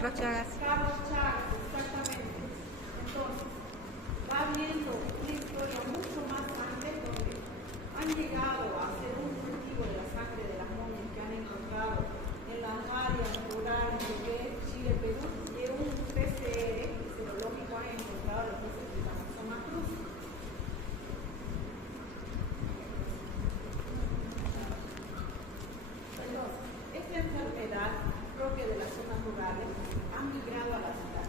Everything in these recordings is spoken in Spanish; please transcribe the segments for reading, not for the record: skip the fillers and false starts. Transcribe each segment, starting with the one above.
Carlos Chagas. Carlos Chagas, exactamente. Entonces, va viendo una historia mucho más antes donde han llegado a hacer un cultivo de la sangre de las momias que han encontrado en las áreas rurales de Chile, Perú, y un PCR serológico han encontrado los peces de la Soma Cruz. Entonces, esta enfermedad propia de las zonas rurales ha migrado a la ciudad.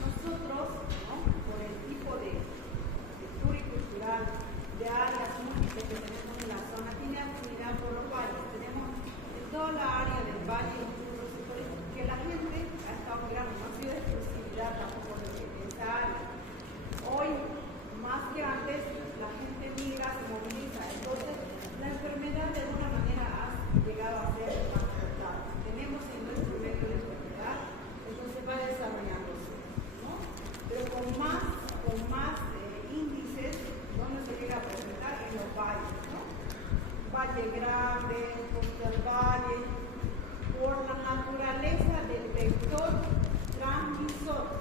Nosotros, ¿no?, por el tipo de pluricultural, de áreas múltiples que tenemos en la zona, tiene afinidad por los valles. Tenemos en toda la área del valle los sectores que la gente ha estado migrando, no ha sido exclusividad tampoco de esa área. Hoy, más que antes, la gente migra, se moviliza. Entonces, la enfermedad de alguna manera ha llegado a ser transportada. Tenemos en nuestro medio de enfermedad, entonces va desarrollándose, ¿no? Pero con más índices, donde se llega a presentar en los valles, ¿no? Valle Grande, Costa del Valle, por la naturaleza del vector transmisor.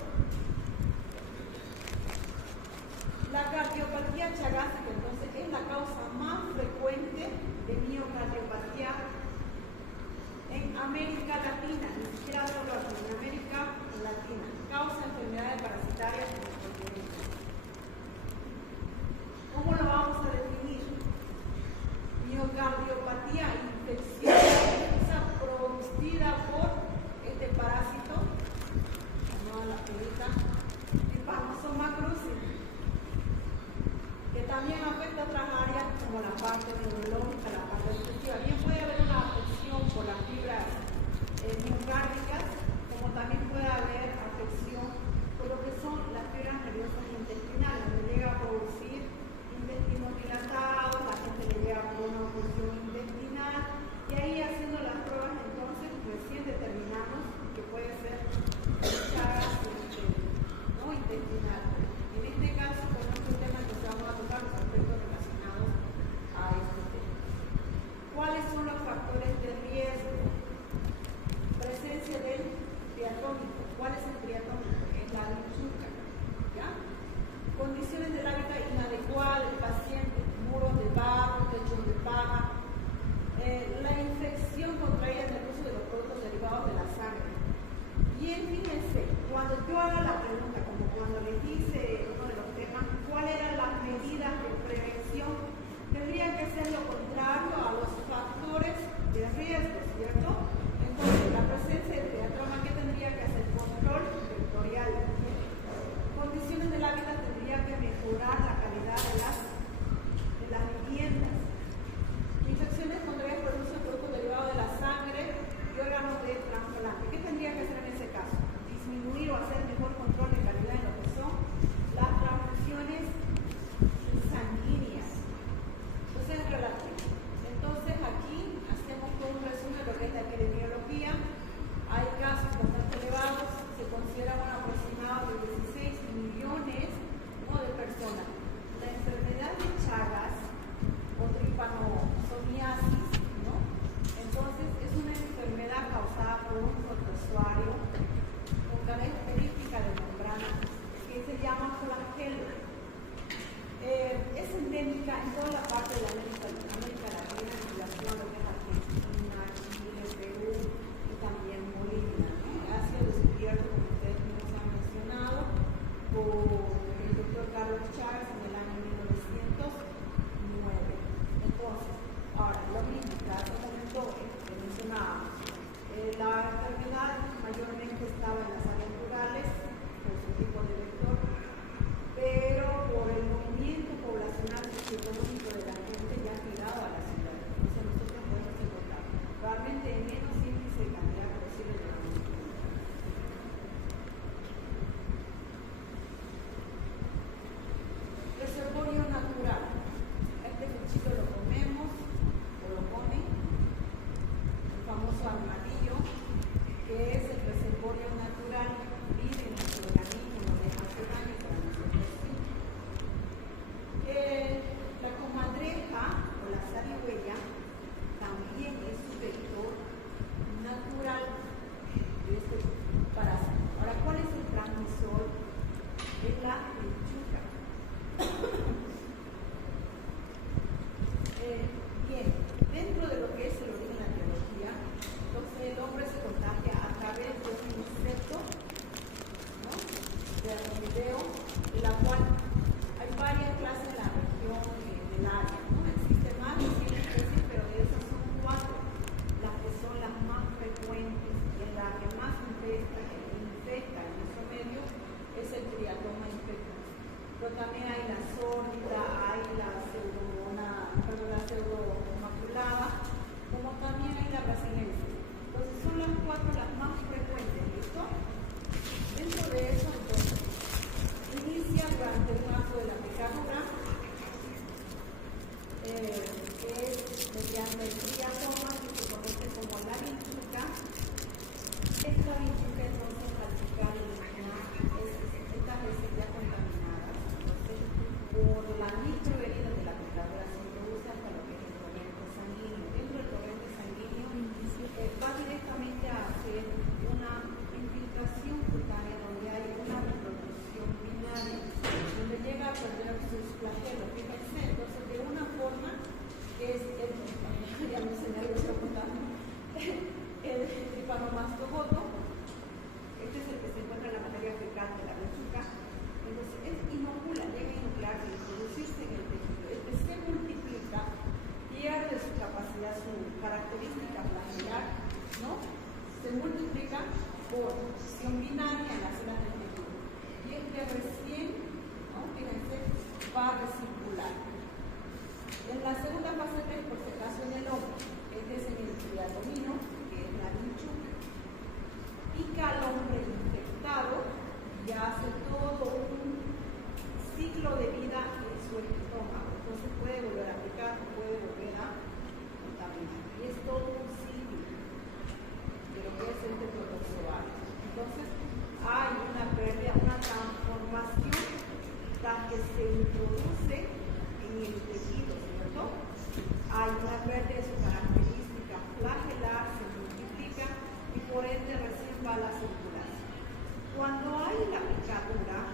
La cardiopatía chagásica, entonces, es la causa más frecuente de miocardiopatía en América Latina, ni siquiera solo aquí, en América Latina. Causa enfermedades parasitarias en el continente. ¿Cómo lo vamos a definir? Miocardiopatía infecciosa producida por este parásito, llamado la pelita, Trypanosoma cruzi, que también afecta otras áreas como la parte neurológica, la parte digestiva. Bien puede haber una afección por las fibras miocárdicas, como también puede haber afección por lo que son las fibras nerviosas intestinales, donde llega a producir intestinos dilatados, la gente le llega por una oclusión intestinal, y ahí haciendo las pruebas entonces recién determinamos que puede ser chagas no intestinal. En este caso, con nuestro tema que vamos a tocar los aspectos relacionados a este tema. ¿Cuáles son los factores de riesgo? Presencia del triatómico. ¿Cuál es el triatómico? Es la linchurca, ¿ya? Condiciones del hábitat inadecuadas del paciente, muros de barro, techos de paja, la infección contraída en el uso de los productos derivados de la sangre. Bien, fíjense, cuando yo haga la pregunta, como cuando les hice uno de los temas, ¿cuáles eran las medidas de prevención? Tendría que ser lo contrario a los factores de riesgo, ¿cierto? Entonces, la presencia de triatroma, ¿qué tendría que hacer? Control vectorial. Condiciones del hábitat tendría que mejorar la calidad de las viviendas. Infecciones contraídas por el uso de productos derivados de la sangre y órganos de trasplante. ¿Qué tendría que hacer en ese caso? Disminuir o hacer mejor se multiplica por posición binaria en la zona del tejido. Y este recién, ¿no? Fíjense, va a recircular. En la segunda fase de porcentación del hombre, este es en el triatomino, que es la vinchuca. Pica al hombre infectado y hace todo un ciclo de vida en su estómago. Entonces puede volver a picar, puede volver a contaminar. Y es todo un ciclo de lo que es el protozoario. Entonces hay una pérdida, una transformación que se introduce en el tejido, ¿cierto? Hay una pérdida de su característica flagelar, se multiplica y por ende recién va a la circulación. Cuando hay la picadura,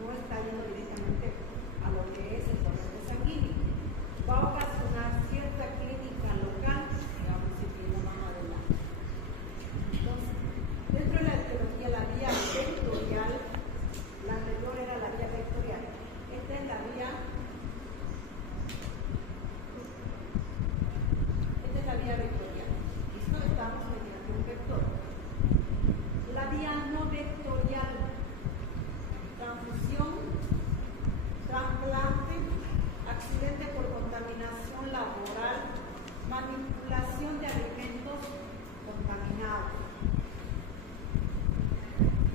no está yendo directamente a lo que es el torrente sanguíneo. Va a ocasionar cierta clínica local, que vamos a ir viendo más adelante. Entonces, dentro de la etiología, la vía vectorial, la anterior era la vía vectorial. Esta es la vía vectorial. Esto estamos mediante un vector. La vía no vectorial, transfusión, trasplante, accidente por contaminación laboral, manipulación de alimentos contaminados.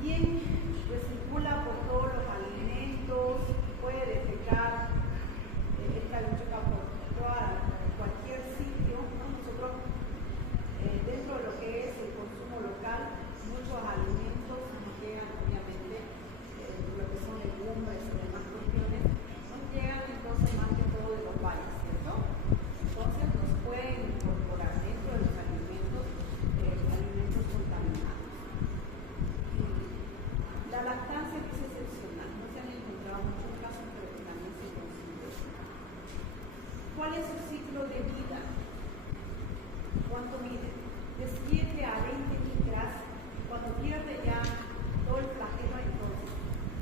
Bien, pues circula por todos los alimentos, puede defecar esta vinchuca por cualquier sitio, ¿no? Nosotros, dentro de lo que es el consumo local, muchos alimentos nos llegan, obviamente, lo que son legumbres y demás cuestiones, nos llegan entonces más que todo de los valles, ¿cierto? Entonces nos pueden incorporar dentro de los alimentos, alimentos contaminados. La lactancia es excepcional, no se han encontrado muchos casos, pero que también se considera. ¿Cuál es su ciclo de vida? ¿Cuánto mide? De 7 a 20 micras, cuando pierde ya todo el flagelo, entonces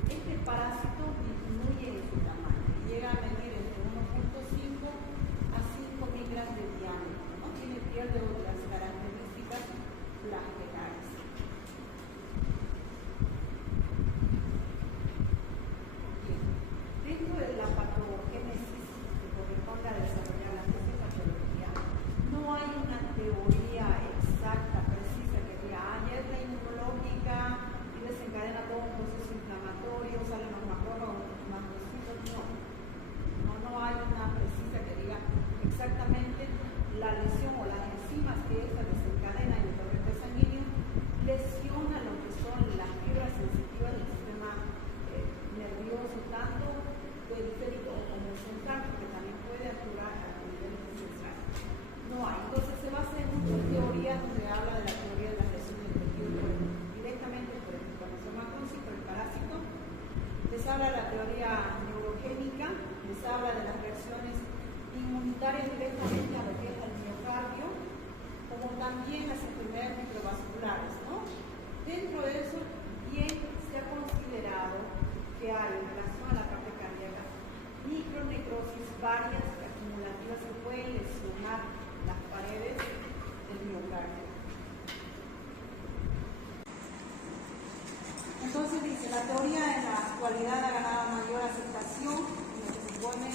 este parásito disminuye en su tamaño, llega a medir entre 1.5 a 5 micras de diámetro, ¿no? Pierde otras características flagelares. Bien. Dentro de la patogénesis que corresponde a desarrollar la fisiopatología, no hay una teoría exacta, precisa, que diga, es la inmunológica y desencadena todo un proceso inflamatorio, salen los macrófagos, los macrocitos. No hay una precisa que diga exactamente la lesión o las enzimas que esta desencadena en el torrente sanguíneo lesiona lo que son las fibras sensitivas del sistema nervioso, tanto periférico como central, porque también puede actuar a nivel central. No hay. Entonces se basa en muchas teorías donde habla de la teoría de las lesiones del tejido directamente por el inflamación macrosis, por el parásito. Les habla de la teoría neurogénica, les habla de las reacciones inmunitarias directamente a lo que es el miocardio, como también las enfermedades microvasculares, ¿no? Dentro de eso, bien se ha considerado que hay en relación a la parte cardíaca micronecrosis varias acumulativas que pueden lesionar las paredes del miocardio. Entonces dice, la teoría en la actualidad ha ganado mayor aceptación en lo que se pone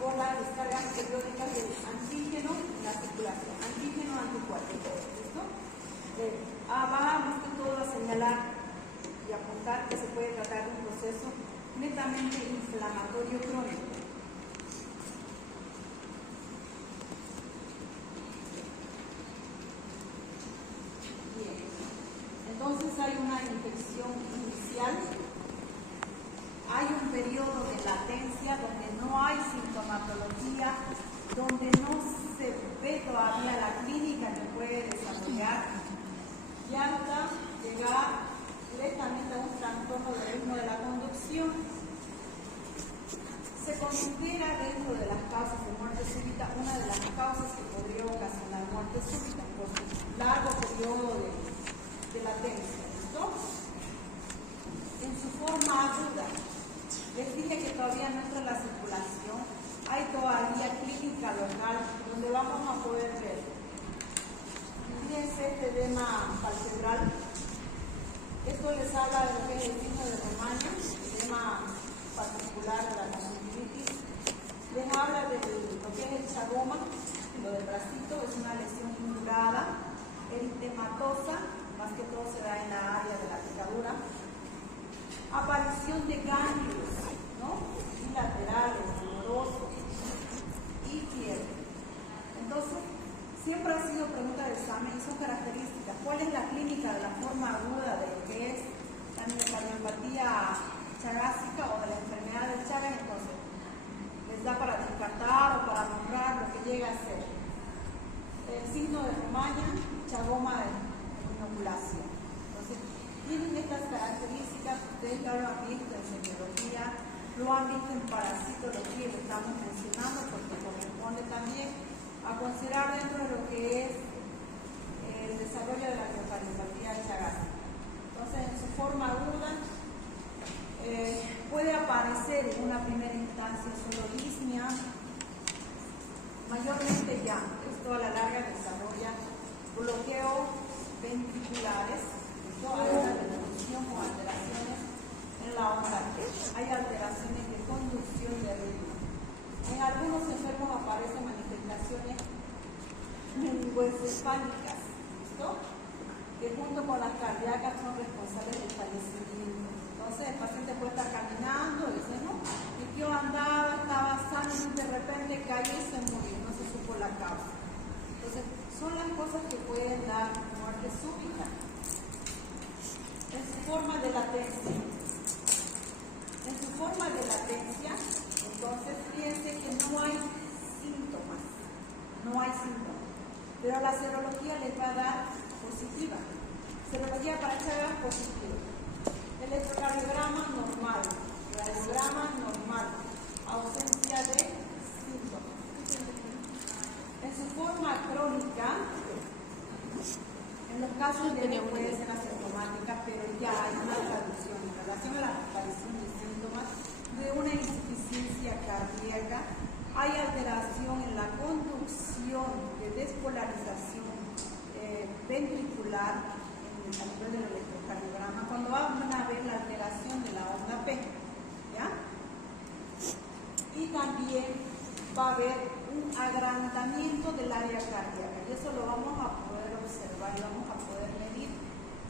por las descargas periódicas del antígeno en la circulación, antígeno anticuerpo, ¿listo? Vamos todo a señalar y apuntar que se puede tratar de un proceso netamente inflamatorio crónico. Bien, entonces hay una infección inicial, hay un periodo de latencia donde no hay sintomatología, donde no se ve todavía la clínica que puede desarrollar y hasta llegar directamente a un trastorno del ritmo de la conducción. Se considera dentro de las causas de muerte súbita una de las causas que podría ocasionar muerte súbita por largo periodo de latencia. ¿Listo? En su forma aguda, les dije que todavía no entra en la circulación, hay todavía clínica local donde vamos a poder ver. Fíjense tema palpebral. Esto les habla de lo que es el signo de Romaña, el tema particular de la conjuntivitis. Les habla de lo que es el chagoma, lo del bracito, es una lesión indurada, eritematosa, más que todo se da en la área de la picadura. Aparición de ganglios, ¿no? Bilaterales, dolorosos y fiebre. Entonces, siempre ha sido pregunta de examen y son características. ¿Cuál es la clínica de la forma aguda de lo que es la miocardiopatía chagásica o de la enfermedad de Chagas? Entonces, les da para descartar o para mostrar lo que llega a ser el signo de Romaña, chagoma de inoculación. Entonces, tienen estas características, ustedes ya lo han visto en semiología, lo han visto en parasitología, lo estamos mencionando porque corresponde también a considerar dentro de lo que es el desarrollo de la miocardiopatía chagásica. Entonces, en su forma aguda, puede aparecer en una primera instancia solo disnea, mayormente ya, esto a la larga desarrolla bloqueos ventriculares, esto hay una disminución o alteraciones en la onda, hay alteraciones de conducción de ritmo. En algunos enfermos aparecen manifestaciones meningoencefálicas, ¿listo? Que junto con las cardíacas son responsables del fallecimiento. Entonces el paciente puede estar caminando y dice, no, y yo andaba, estaba sano y de repente cayó y se murió, no se supo la causa. Entonces son las cosas que pueden dar muerte súbita. En su forma de latencia. En su forma de latencia, entonces fíjense que no hay síntomas, pero la serología les va a dar positiva. Serología para Chagas positiva. Electrocardiograma normal, radiograma normal, ausencia de síntomas. En su forma crónica, en los casos de puede ser asintomática, pero ya hay una traducción en relación a la aparición de síntomas de una insuficiencia cardíaca. Hay alteración en la conducción de despolarización ventricular a nivel del electrocardiograma, cuando van a ver la alteración de la onda P, ¿ya? Y también va a haber un agrandamiento del área cardíaca, y eso lo vamos a poder observar y vamos a poder medir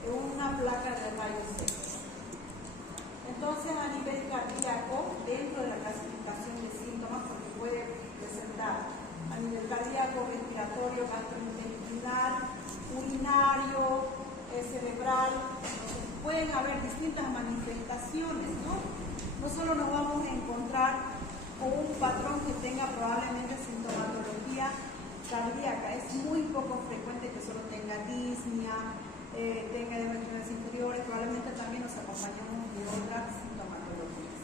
en una placa de rayos X. Entonces, a nivel cardíaco, dentro de la clasificación de síntomas, porque puede presentar a nivel cardíaco, respiratorio, gastrointestinal, urinario, cerebral, pueden haber distintas manifestaciones, ¿no? No solo nos vamos a encontrar con un patrón que tenga probablemente sintomatología cardíaca, es muy poco frecuente que solo tenga disnea, tenga emociones inferiores, probablemente también nos acompañamos de otras sintomatologías.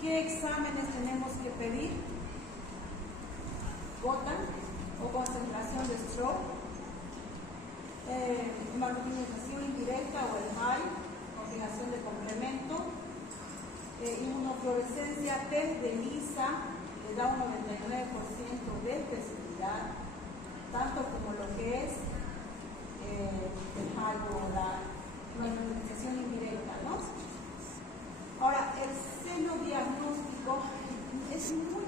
¿Qué exámenes tenemos que pedir? Gota o concentración de stroke, hematinización indirecta o el HAI, combinación de complemento, inmunofluorescencia, test de LISA, le da un 99% de especificidad, tanto como lo que es el HAI o la hematinización indirecta, ¿no? Ahora, el seno diagnóstico es muy,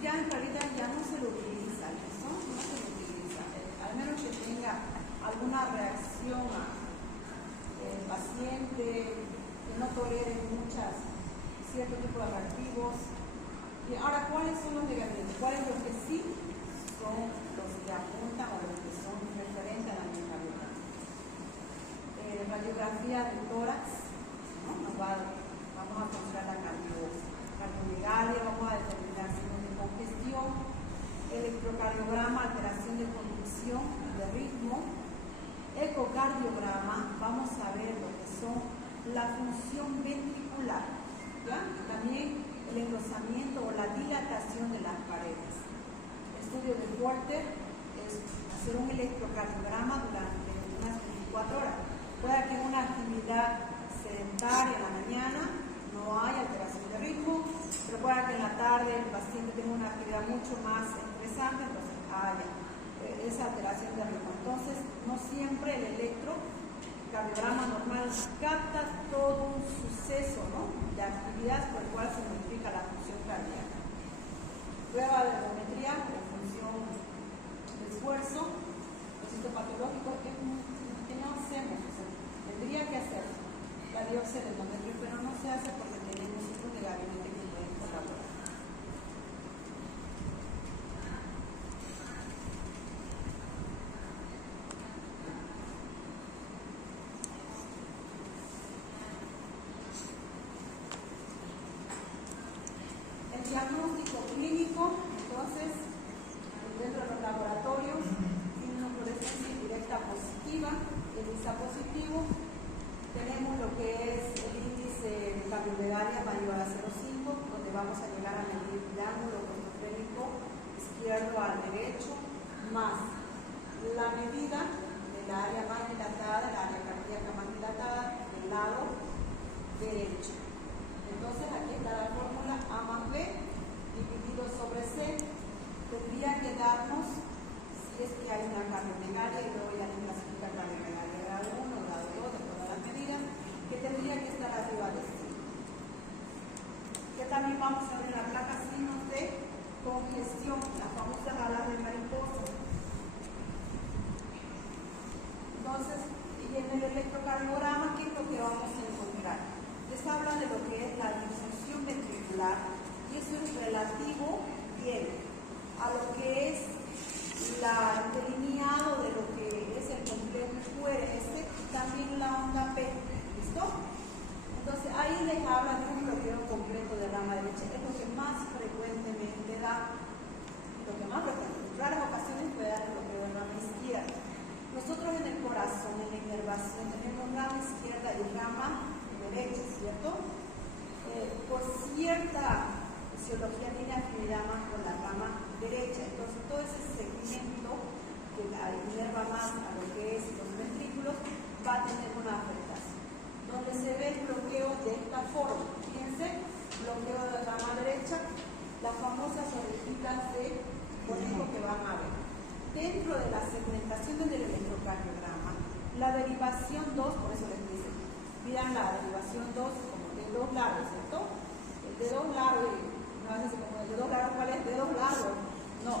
ya en realidad ya no se lo utiliza, ¿no? No se lo utiliza, al menos que tenga alguna reacción al paciente, que no tolere cierto tipo de reactivos. Y ahora, ¿cuáles son los negativos? ¿Cuáles los que sí son los que apuntan o los que son referentes a la miocardiopatía? Radiografía de tórax, ¿no? Vamos a considerar la cardiomegalia, vamos a determinar signos de congestión, electrocardiograma, alteración de conducción de ritmo, ecocardiograma, vamos a ver lo que son la función ventricular, ¿ya? Y también el engrosamiento o la dilatación de las paredes. El estudio de Walter es hacer un electrocardiograma durante unas 24 horas. Puede que en una actividad sedentaria en la mañana no haya alteración de ritmo, pero puede que en la tarde el paciente tenga una actividad mucho más estresante, entonces haya esa alteración de ritmo. Entonces, siempre el electrocardiograma normal capta todo un suceso, ¿no?, de actividades por el cual se modifica la función cardíaca. Prueba de ergometría o función de esfuerzo, histopatológico, que no hacemos, o sea, tendría que hacer la biopsia del endometrio, pero no se hace porque tenemos hijos de gabinete que pueden colaborar. El diagnóstico clínico, entonces, dentro de los laboratorios, tiene una fluorescencia indirecta positiva, el ISA positivo. Tenemos lo que es el índice de cardiovascularidad mayor a 0,5, donde vamos a llegar a medir el ángulo ortopédico izquierdo al derecho, más la medida del área más dilatada, el área cardíaca más dilatada del lado derecho. Entonces aquí está la fórmula A más B dividido sobre C. Tendría que darnos, si es que hay una cardiomegalia, y luego ya le clasifica cardiomegalia grado 1, grado 2, de todas las medidas, que tendría que estar arriba de C. Que también vamos a ver en la placa signos de congestión, las famosas alas de mariposa. Entonces, y en el electrocardiograma, ¿qué es lo que vamos a encontrar? Les habla de lo que es la disfunción ventricular, y eso es relativo bien a lo que es el delineado de lo que es el complejo QRS y también la onda P. ¿Listo? Entonces ahí les habla de un bloqueo completo de rama derecha. Es lo que más frecuentemente da, lo que más frecuentemente, en raras ocasiones puede dar el bloqueo de rama izquierda. Nosotros en el corazón, en la inervación, tenemos rama izquierda y rama derecha, ¿cierto? Por cierta fisiología tiene afinidad más con la rama derecha, entonces todo ese segmento que inerva más a lo que es los ventrículos va a tener una afectación. Donde se ve el bloqueo de esta forma, fíjense, bloqueo de la rama derecha, las famosas orejitas de conejo que van a ver. Dentro de la segmentación del electrocardiograma, la derivación 2, por eso les dice, miran la derivación 2 como de 2 lados, ¿cierto? El de 2 lados, no es como el de 2 lados, ¿cuál es? De 2 lados. No,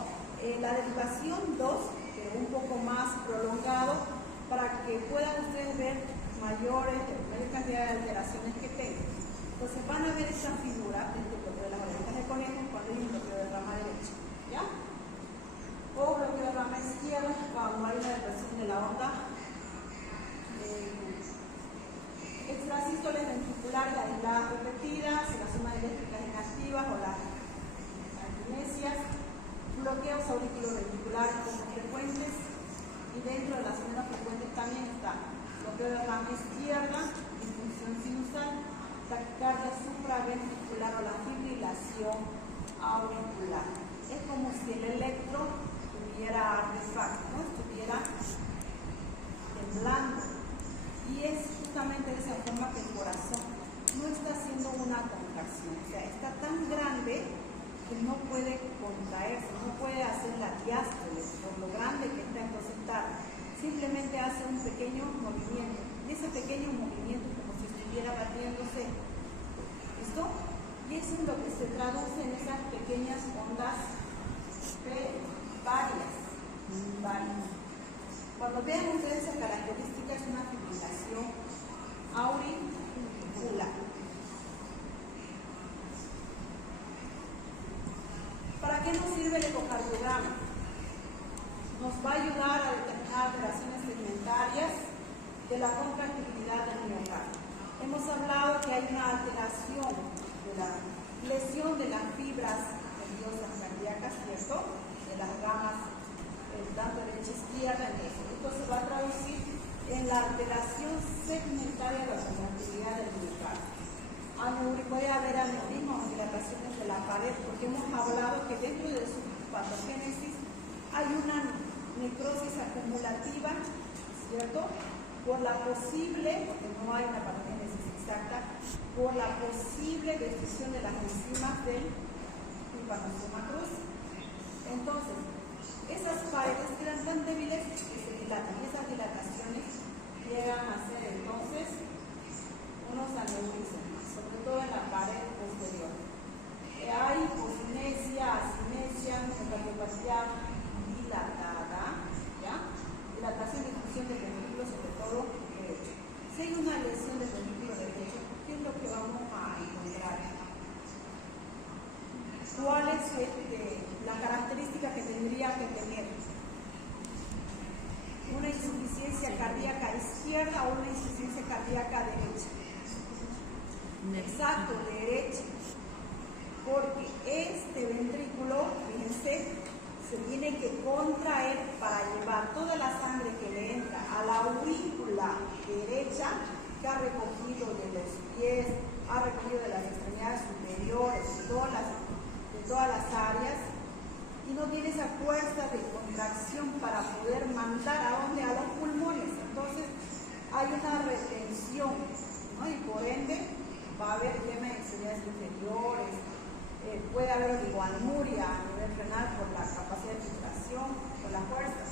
la derivación 2, que es un poco más prolongado, para que puedan ustedes ver mayor cantidad de alteraciones que tengan. Entonces van a ver esta figura del bloqueo de las orejas de conejo cuando hay un bloqueo de rama derecha, ¿ya? O bloqueo de rama izquierda cuando hay una depresión de la onda extrasístoles ventriculares aisladas repetidas, las zonas eléctricas inactivas o las anginesias, bloqueos auriculoventriculares como frecuentes, y dentro de las menos frecuentes también está bloqueo de rama izquierda, disfunción sinusal, taquicardia supraventricular o la fibrilación auricular. Es como si el electro tuviera artefacto, ¿no? Estuviera temblando. Y es justamente de esa forma que el corazón no está haciendo una contracción, o sea, está tan grande que no puede contraerse, no puede hacer la diástole por lo grande que está. Entonces simplemente hace un pequeño movimiento, y ese pequeño movimiento es como si estuviera batiéndose. ¿Listo? Y eso es lo que se traduce en esas pequeñas ondas varias. Cuando vean ustedes esa característica, es una fibrilación auricular. ¿Para qué nos sirve el ecocardiograma? Nos va a ayudar a determinar alteraciones segmentarias de la contractibilidad del miocardio. Hemos hablado que hay una alteración de la lesión de las fibras nerviosas cardíacas, ¿cierto? De las ramas, tanto derecha e izquierda. Entonces, esto se va a traducir en la alteración segmentaria de la contractibilidad del miocardio. Puede haber aneurisma o dilataciones de la pared, porque hemos hablado que dentro de su patogénesis hay una necrosis acumulativa, ¿cierto? Por la posible, porque no hay una patogénesis exacta, por la posible destrucción de las enzimas del trypanosoma cruzi. Entonces, esas paredes quedan tan débiles que se dilatan, y esas dilataciones lesión del ventrículo derecho, ¿qué es lo que vamos a encontrar? ¿Cuál es la característica que tendría que tener? ¿Una insuficiencia cardíaca izquierda o una insuficiencia cardíaca derecha? Exacto, derecha. Porque este ventrículo, fíjense, se tiene que contraer para llevar toda la sangre que le entra a la aurícula derecha, que ha recogido de los pies, ha recogido de las extremidades superiores, de todas las áreas, y no tiene esa fuerza de contracción para poder mandar a dónde, a los pulmones. Entonces hay una retención, ¿no? Y por ende va a haber edema de extremidades inferiores, puede haber oligoalmuria a nivel renal por la capacidad de filtración, por la fuerza.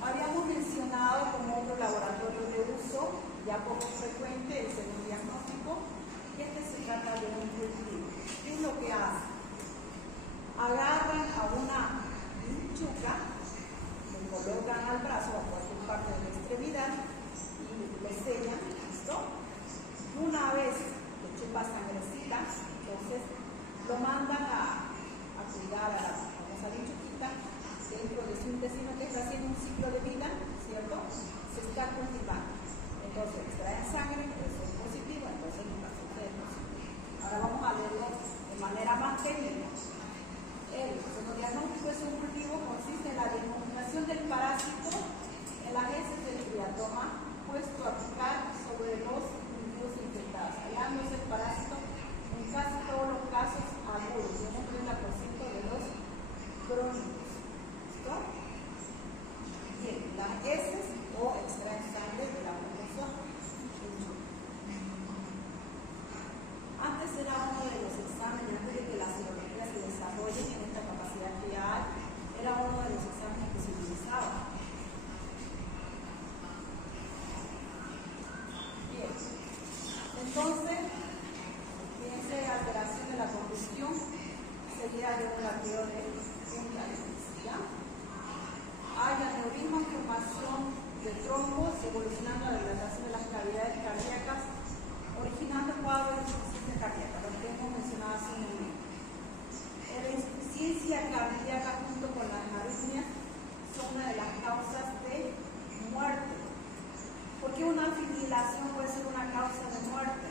Habíamos mencionado como otro laboratorio de uso ya poco frecuente el segundo diagnóstico, y se trata de un cultivo. ¿Qué es lo que hace? Agarran a una chuca, le colocan al brazo o a cualquier parte de la extremidad y le sellan, ¿listo? Una vez que chupa sangrecita, entonces lo mandan a cuidar a la famosa linchuquita dentro de su intestino, que está haciendo un ciclo de vida, ¿cierto? Se está cultivando. Entonces extraen sangre, eso es positivo, entonces el paciente es positivo. Ahora vamos a verlo de manera más técnica. El diagnóstico es un cultivo, consiste en la demostración del parásito en las heces del triatoma puesto a picar sobre los individuos infectados, hallándose el parásito en casi todos los casos agudos, en un 30% de los crónicos. ¿Listo? Bien, las heces o extraen sangre de la mucosa. Antes era uno de los exámenes, antes de que la serología se desarrolle en esta capacidad que ya hay, era uno de los exámenes que se utilizaba. Bien, entonces, fíjense, alteración de la conducción, seguida de un lateo de punta de necesidad. Hay aneurisma, formación de trombos, evolucionando a la dilatación de las cavidades cardíacas, originando cuadros de insuficiencia cardíaca, lo que hemos mencionado hace un momento. La insuficiencia cardíaca junto con las arritmias son una de las causas de muerte. ¿Por qué una fibrilación puede ser una causa de muerte?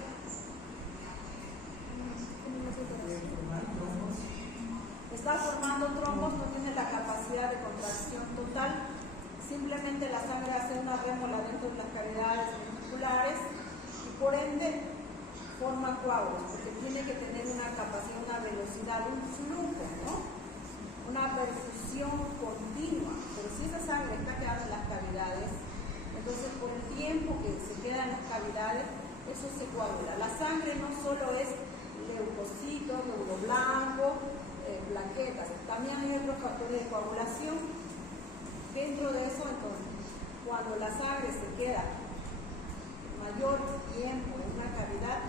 Está formando trombos, no tiene la capacidad de contracción total, simplemente la sangre hace una rémola dentro de las cavidades ventriculares y por ende forma coágulos, porque tiene que tener una capacidad, una velocidad, un flujo, ¿no? Una perfusión continua. Pero si esa sangre está quedando en las cavidades, entonces por el tiempo que se queda en las cavidades, eso se coagula. La sangre no solo es leucocitos, glóbulo blanco, plaquetas, también hay otros factores de coagulación. Dentro de eso, entonces, cuando la sangre se queda mayor tiempo en una cavidad,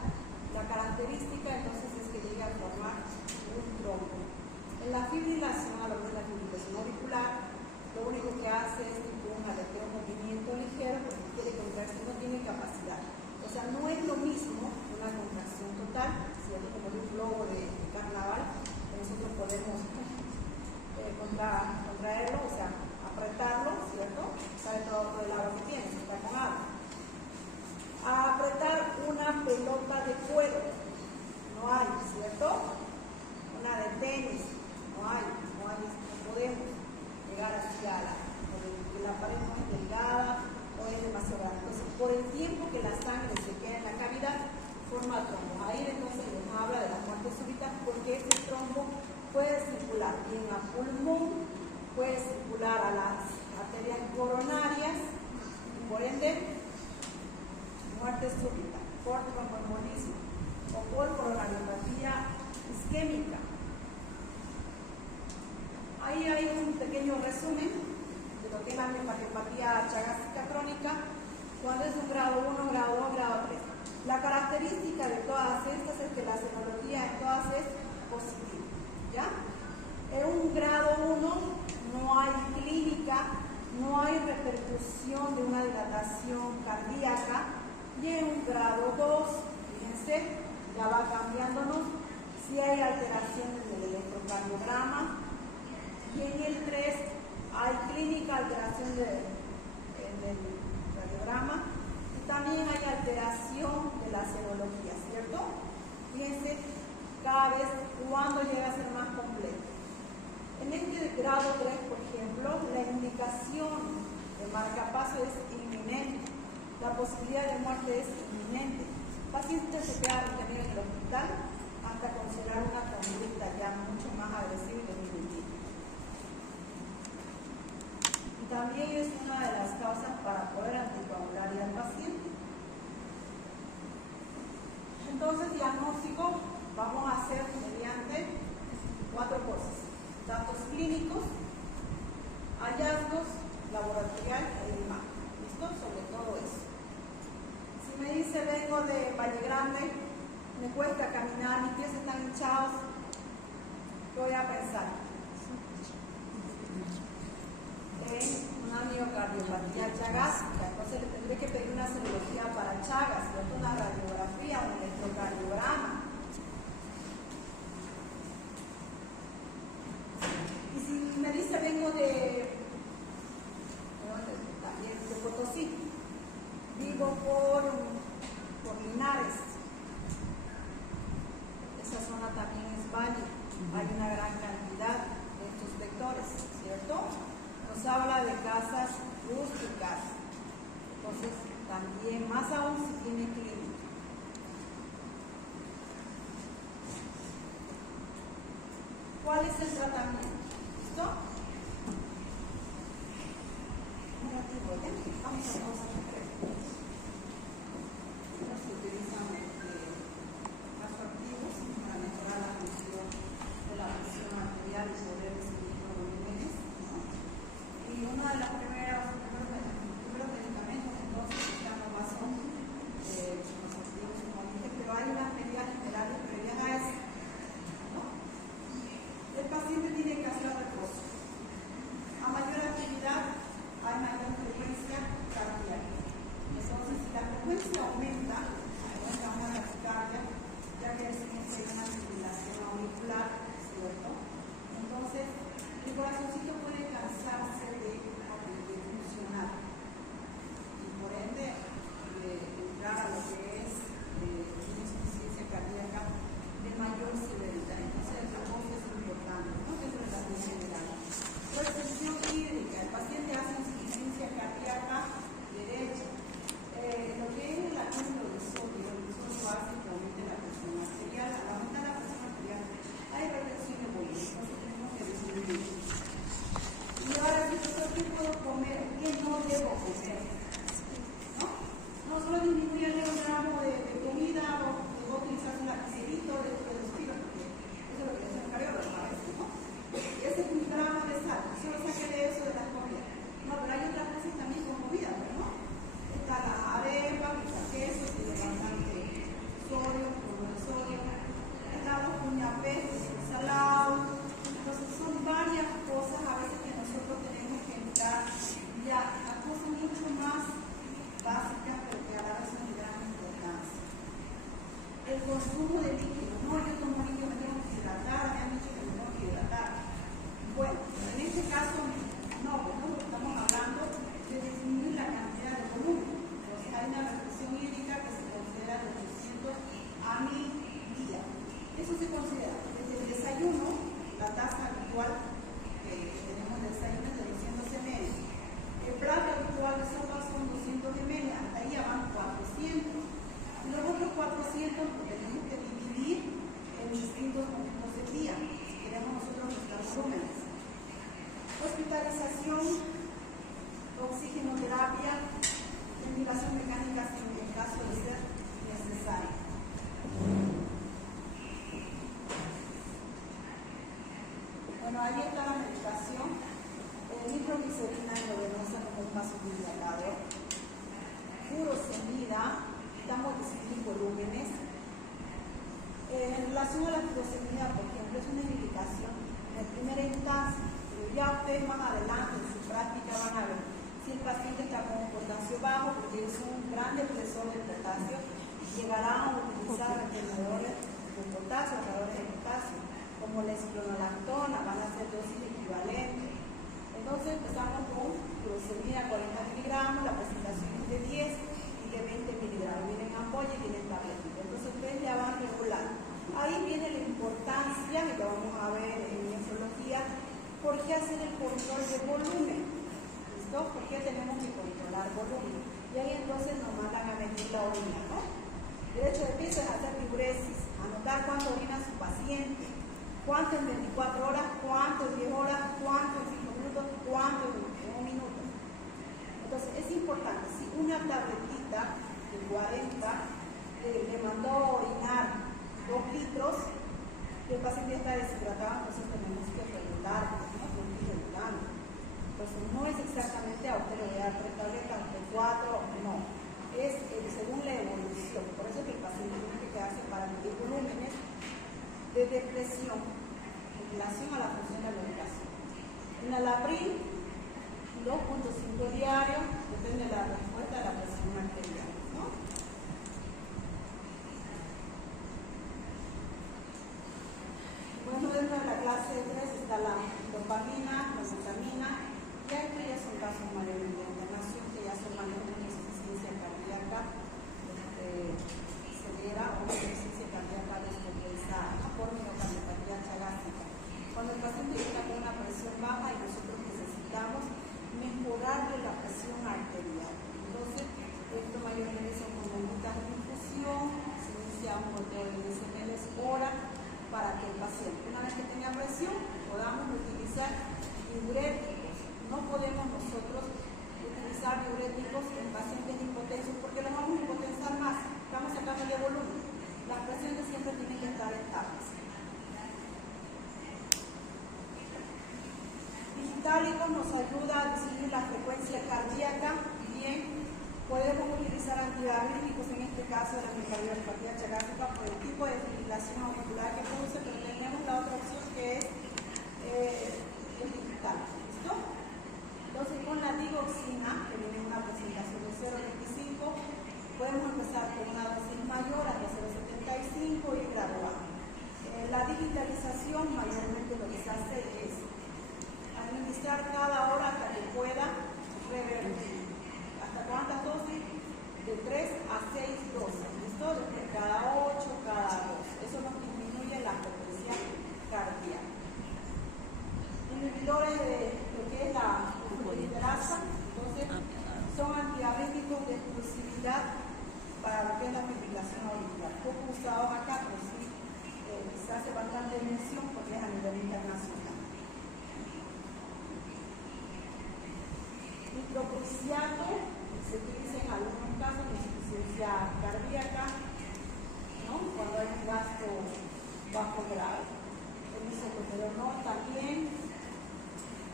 la característica entonces es que llega a formar un trombo. En la fibrilación, a lo mejor la fibrilación auricular, lo único que hace es tipo un aleteo, un movimiento ligero, porque quiere contraerse, no tiene capacidad. O sea, no es lo mismo una contracción total, ¿cierto? Como de un globo de carnaval, que nosotros podemos contraerlo, o sea, apretarlo, ¿cierto? Sale todo el agua que tiene, se está con agua. A apretar una pelota de cuero, no hay, ¿cierto? Una de tenis, no podemos llegar hacia la pared no es delgada o es demasiado grande. Entonces, por el tiempo que la sangre se queda en la cavidad, forma trombos. Ahí entonces les habla de la muerte súbita, porque este trombo puede circular bien a pulmón, puede circular a las arterias coronarias, y por ende, muerte súbita, por tromboembolismo o por coronariopatía isquémica. Ahí hay un pequeño resumen de lo que es la miocardiopatía chagásica crónica, cuando es un grado 1, grado 2, grado 3. La característica de todas estas es que la serología en todas es positiva, ¿ya? En un grado 1 no hay clínica. Y en el 3 hay clínica, alteración del radiograma, y también hay alteración de la serología, ¿cierto? Fíjense, cada vez cuando llega a ser más complejo. En este grado 3, por ejemplo, la indicación de marcapaso es inminente, la posibilidad de muerte es inminente. El paciente se queda retenido en el hospital hasta considerar una conducta ya mucho más agresiva y definitiva. Y también es una de las causas para poder anticoagular al paciente. Entonces, diagnóstico vamos a hacer mediante 4 cosas: datos clínicos, hallazgos, laboratorial e imagen. ¿Listo? Sobre todo eso. Si me dice vengo de Valle Grande, me cuesta caminar, mis pies están hinchados, ¿qué voy a pensar? En una miocardiopatía chagásica. Entonces le tendré que pedir una serología para Chagas, una radiografía, un electrocardiograma. Y si me dice vengo también de Potosí, vivo por Linares, esa zona también es valle, hay una gran cantidad de estos vectores, ¿cierto? Nos habla de casas rústicas, entonces también, más aún si tiene clínica. ¿Cuál es el tratamiento? ¿Listo? Vamos a cosas concretas. Se utilizan vasoactivos para mejorar la función de la presión arterial y poder recibir volúmenes, ¿no? Y uno de los primeros medicamentos entonces están los vasoactivos, como dije, pero hay unas medidas generales previas a eso, ¿no? El paciente tiene que hacer reposo. A mayor actividad hay mayor frecuencia cardíaca. Entonces, si la frecuencia aumenta una taquicardia, ya que decimos que hay una fibrilación auricular, ¿cierto? Entonces, el corazoncito puede cansarse de funcionar y por ende entrar a lo que es una insuficiencia cardíaca de mayor severidad. Entonces, el reposo es importante, ¿no? Dentro de la vida general. Retención hídrica. El paciente hace insuficiencia cardíaca derecha. Lo que es el aumento del sodio hace que aumente la presión arterial. Al aumentar la presión arterial hay retención de volumen. Entonces tenemos que disminuir. Y ahora, profesor, ¿qué puedo comer? ¿Qué no debo comer? No solo disminuir el gramo de comida o utilizar un lapicerito de estilo, porque eso es lo que hace el cardiólogo a veces, ¿no? Ese es un gramo de sal, solo saque de eso de las comidas. No, pero hay otras cosas también con comida, ¿no? Está la arepa, el queso, tiene bastante sodio, cloruro de sodio, el agua cuñapé, el salado. Entonces son varias cosas a veces que nosotros tenemos que entrar ya a cosas mucho más básicas, pero que a la vez son de gran importancia. El consumo de líquidos. No, yo tomo líquido, me tengo que hidratar, me han dicho que me tengo que hidratar. Bueno, en este caso no, porque estamos hablando de disminuir la cantidad de volumen. Entonces hay una restricción hídrica que se considera de 800 a 1000 días. Eso se considera desde el desayuno, la tasa habitual que tenemos de desayuno es de 200 ml. El plato habitual de sopa son 200 ml, hasta ahí ya van 400. Y los otros 400 lo tenemos que dividir en distintos momentos del día, si queremos nosotros nuestros volúmenes. Hospitalización, oxigenoterapia, ventilación mecánica en caso de ser necesario. Bueno, ahí está la medicación. Nitroglicerina endovenosa como un vasodilatador. Furosemida, estamos decidiendo volúmenes. En relación a la furosemida, por ejemplo, es una indicación en primera instancia, pero ya ustedes más adelante en su práctica van a ver si el paciente está con un potasio bajo, porque es un gran depresor del potasio, y llegarán a utilizar retenedores de potasio, ahorradores de potasio, como la espronolactona, van a ser dosis equivalentes. volumen. ¿Listo? Porque tenemos que controlar volumen. Y ahí entonces nos mandan a medir la orina, ¿no? Derecho de piso es hacer diuresis, anotar cuánto orina su paciente, cuánto en 24 horas, cuánto en 10 horas, cuánto en 5 minutos, cuánto en 1 minuto. Entonces es importante, si una tabletita de 40 le mandó orinar 2 litros, y el paciente está deshidratado, entonces tenemos que regular, ¿no? Entonces no es exactamente a usted le voy a dar 3 tabletas, usted 4, no. Es según la evolución. Por eso es que el paciente tiene que quedarse para medir volúmenes de depresión en relación a la función de la medicación. En Alapril, 2.5 diarios, depende de la respuesta de la presión arterial, ¿no? Bueno, dentro de la clase 3 está la dopamina, la metamina, y estos ya son casos mayormente de internación, que ya son mayores de insuficiencia cardíaca severa o insuficiencia cardíaca descompensada, ¿no? Por miocardiopatía chagásica. Cuando el paciente está con una presión baja y nosotros necesitamos mejorarle la presión arterial. Entonces, esto mayormente son conductas de infusión, se inicia un goteo de 10 ml hora para que el paciente, una vez que tenga presión, podamos utilizar diuréticos. No podemos nosotros utilizar diuréticos en pacientes hipotensos porque los vamos a hipotensar más, estamos sacando de volumen. Las presiones siempre tienen que estar estables. Digitálicos nos ayuda a disminuir la frecuencia cardíaca. Bien, podemos utilizar antiarrítmicos, en este caso de la miocardiopatía chagásica, por el tipo de fibrilación auricular que produce, pero tenemos la otra opción que es el digital. ¿Listo? Entonces, con la digoxina, que viene en una presentación de 0.25, podemos empezar con una dosis mayor hasta 0.75 y graduar. La digitalización mayormente lo que se hace es administrar cada hora hasta que pueda revertir. ¿Hasta cuántas dosis? De 3 a 6 dosis. ¿Listo? Desde cada 8, cada 2. Eso nos disminuye la frecuencia cardíaca. Inhibidores de lo que es la glucohidrasa, entonces son antiarrítmicos de exclusividad para lo que es la fibrilación auricular. Poco usados acá, pero sí se hace bastante mención porque es a nivel internacional. Nitroprusiato se utiliza en algunos casos de insuficiencia cardíaca, ¿no? Cuando hay un gasto bajo grado. El isoproterenol también,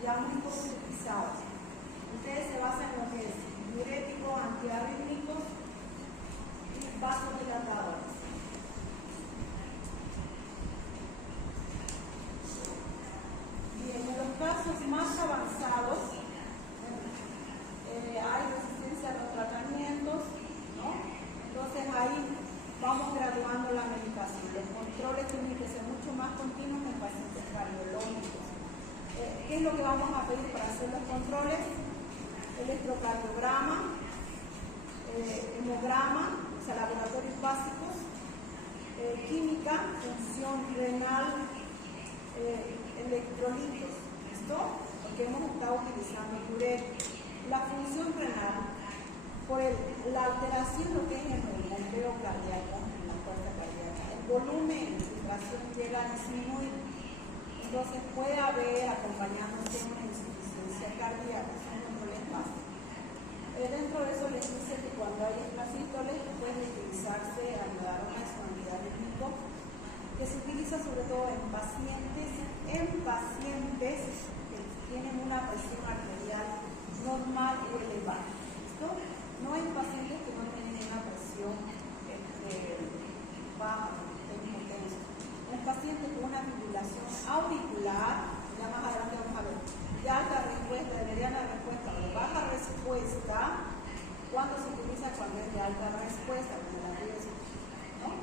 ya muy poco utilizados. Ustedes se basan en lo que es diuréticos, antiarrítmicos y vasodilatadores. Bien, en los casos más avanzados hay resistencia a los tratamientos, ¿no? Entonces ahí vamos graduando la medicación. Los controles tienen que ser mucho más continuos en pacientes cardiológicos. ¿Qué es lo que vamos a pedir para hacer los controles? Electrocardiograma, hemograma, o sea, laboratorios básicos, química, función renal, electrolitos, ¿listo? Porque hemos estado utilizando diuréticos. La función renal, por la alteración lo que es en el bombeo cardíaco, en la fuerza cardíaca, el volumen de filtración llega a disminuir. Entonces puede haber, acompañándose una insuficiencia cardíaca, son controles básicos. Dentro de eso les dice que cuando hay espasístoles puede utilizarse ayudar a una disponibilidad rítmico, que se utiliza sobre todo en pacientes que tienen una presión arterial normal o elevada. ¿Listo? No hay pacientes que no tienen una presión baja, hipotenso. Un paciente con una fibrilación auricular, ya más adelante vamos a ver, de alta respuesta, de mediana respuesta o de baja respuesta, ¿cuándo se utiliza? Cuando es de alta respuesta, como la diuresis, ¿no?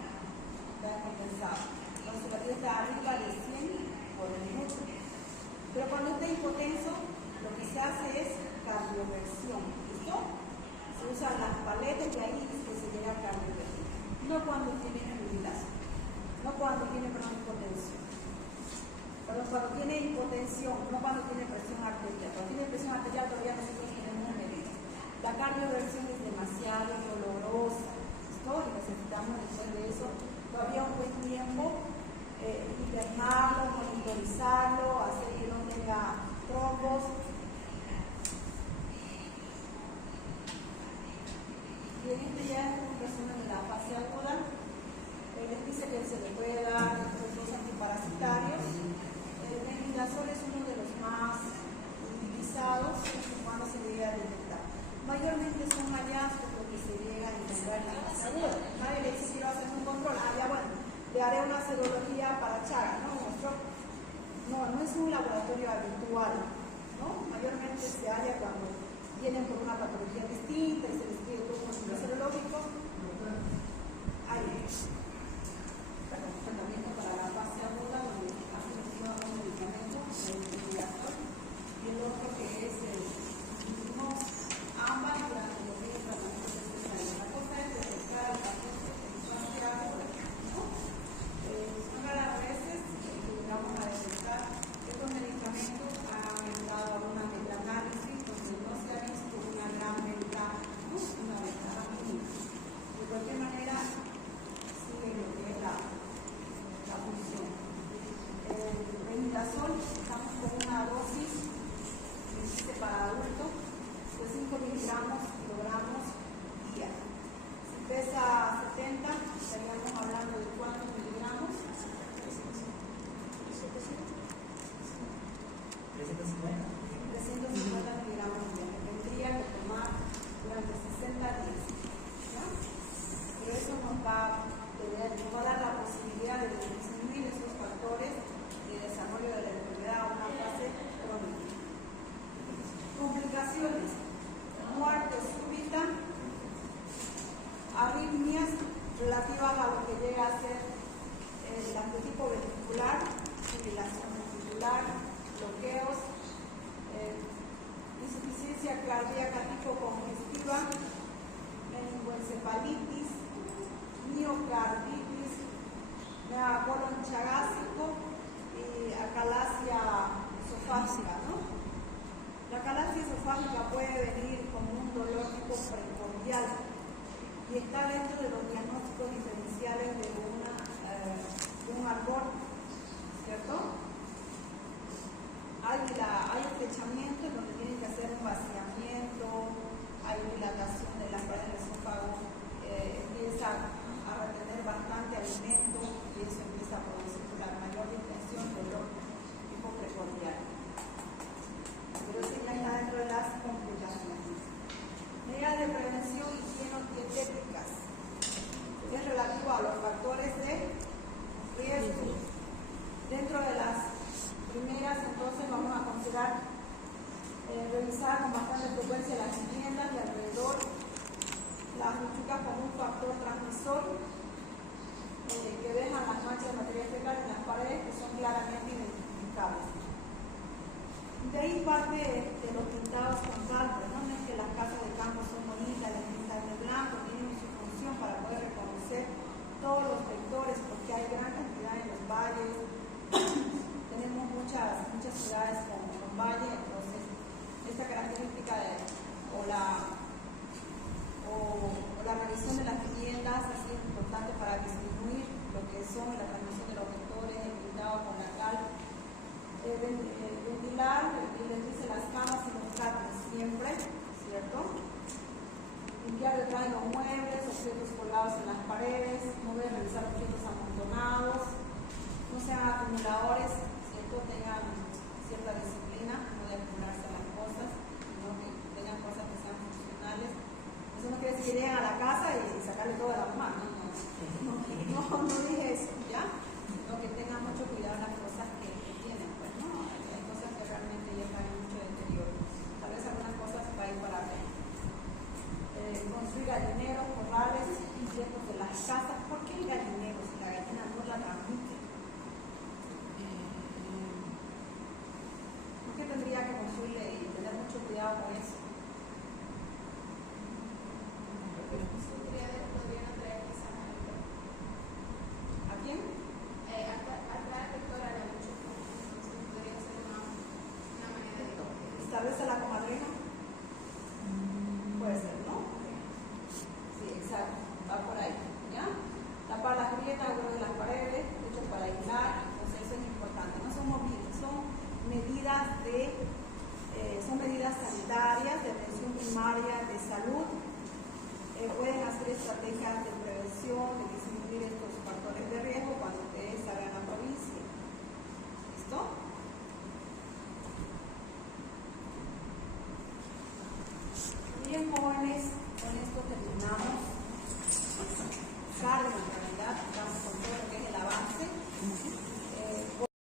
Está compensado. Cuando su latido está arriba de 100 por minuto. Pero cuando está hipotenso, lo que se hace es cardioversión. ¿Listo? Se usan las paletas y ahí es que se llega a cardioversión. No cuando tiene fibrilación, no cuando tiene hipotensión. cuando tiene hipotensión, no cuando tiene presión arterial. Cuando tiene presión arterial todavía nosotros tenemos medidas. La cardioversión es demasiado dolorosa. Esto necesitamos después de eso todavía un buen tiempo internarlo, monitorizarlo, hacer que no tenga trombos. Y en este ya es un resumen de la fase aguda. Les dice que se le puede dar los dos antiparasitarios. El methimidazol es uno de los más utilizados cuando se llega a detectar. Mayormente son hallazgos porque se llega a encontrar en la fase aguda. Nadie le dice que quiero hacer un control. Ya bueno, le haré una serología para Chagas. No es un laboratorio habitual. ¿No? Mayormente se halla cuando vienen por una patología distinta y se les pide todo un estudio serológico. Hay tratamiento para la fase aguda donde hace mención a un medicamento, el methimidazol, y el otro que es el ambas durante los días de tratamiento especial. La cosa es detectar al paciente en su fase aguda. Son raras veces que llegamos a detectar estos medicamentos han entrado a una metaanálisis donde no se ha visto una gran ventaja, una ventaja mínima. De cualquier manera, sigue lo que es la función. El methimidazol, estamos con una dosis que existe para adultos de 5 miligramos kilogramos día. Si pesa 70, estaríamos hablando de cuántos miligramos. 350 miligramos diarios. Tendría que tomar durante 60 días. ¿Ya? Pero eso nos va a dar la posibilidad de disminuir esos factores de desarrollo de la enfermedad a una fase crónica. Complicaciones: muerte súbita, arritmias relativas a lo que llega a ser el angiotipo ventricular, fibrilación ventricular, bloqueos, insuficiencia cardíaca tipo congestiva, meningoencefalitis, miocarditis, colon chagásico y acalasia esofágica, ¿no? La acalasia esofágica puede venir como un dolor tipo precordial y está dentro de los diagnósticos diferenciales de un árbol, ¿cierto? Hay estrechamiento donde tienen que hacer un vaciamiento, hay dilatación de las paredes del esófago, empieza a retener bastante alimento y eso empieza a producir la mayor distensión del tipo precordial. Pero eso ya está dentro de las complicaciones. Medidas de prevención higieno-dietéticas. Es relativo a los factores de riesgo. Dentro de las primeras, entonces, vamos a considerar revisar con bastante frecuencia las viviendas de alrededor, las bichucas como un factor transmisor, que dejan las manchas de materia fecal en las paredes que son claramente identificables. De ahí parte de los pintados con calco, ¿no? No es que las casas de campo son bonitas, las pintan de blanco, tienen su función para poder reconocer todos los vectores, porque hay gran cantidad en los valles. Tenemos muchas ciudades con valle, entonces esta característica o la revisión de las viviendas ha sido importante para disminuir lo que son la transmisión de los vectores, el pintado con la cal. Ventilar, les dice las camas y los cables siempre, ¿cierto? Limpiar detrás de los muebles, objetos colgados en las paredes, no deben revisar objetos amontonados, no sean acumuladores, ¿cierto? Tengan cierta disciplina, no de acumularse las cosas, sino que tengan cosas que sean funcionales. Eso no quiere decir que lleguen a la casa y sacarle todas las manos, no dije eso, ¿ya? Sino que tengan mucho cuidado en las cosas que tienen, pues, ¿no? Hay cosas que realmente ya están en mucho deterioro. Tal vez algunas cosas va a ir para ver. Construir gallineros, corrales y ciertos de las casas. ¿Por qué el gallinero si la gallina no la transmite? ¿Por qué tendría que construirle y tener mucho cuidado con eso? ¿A quién? Al vector a la mucho. son medidas sanitarias de atención primaria de salud. Pueden hacer estrategias de prevención, de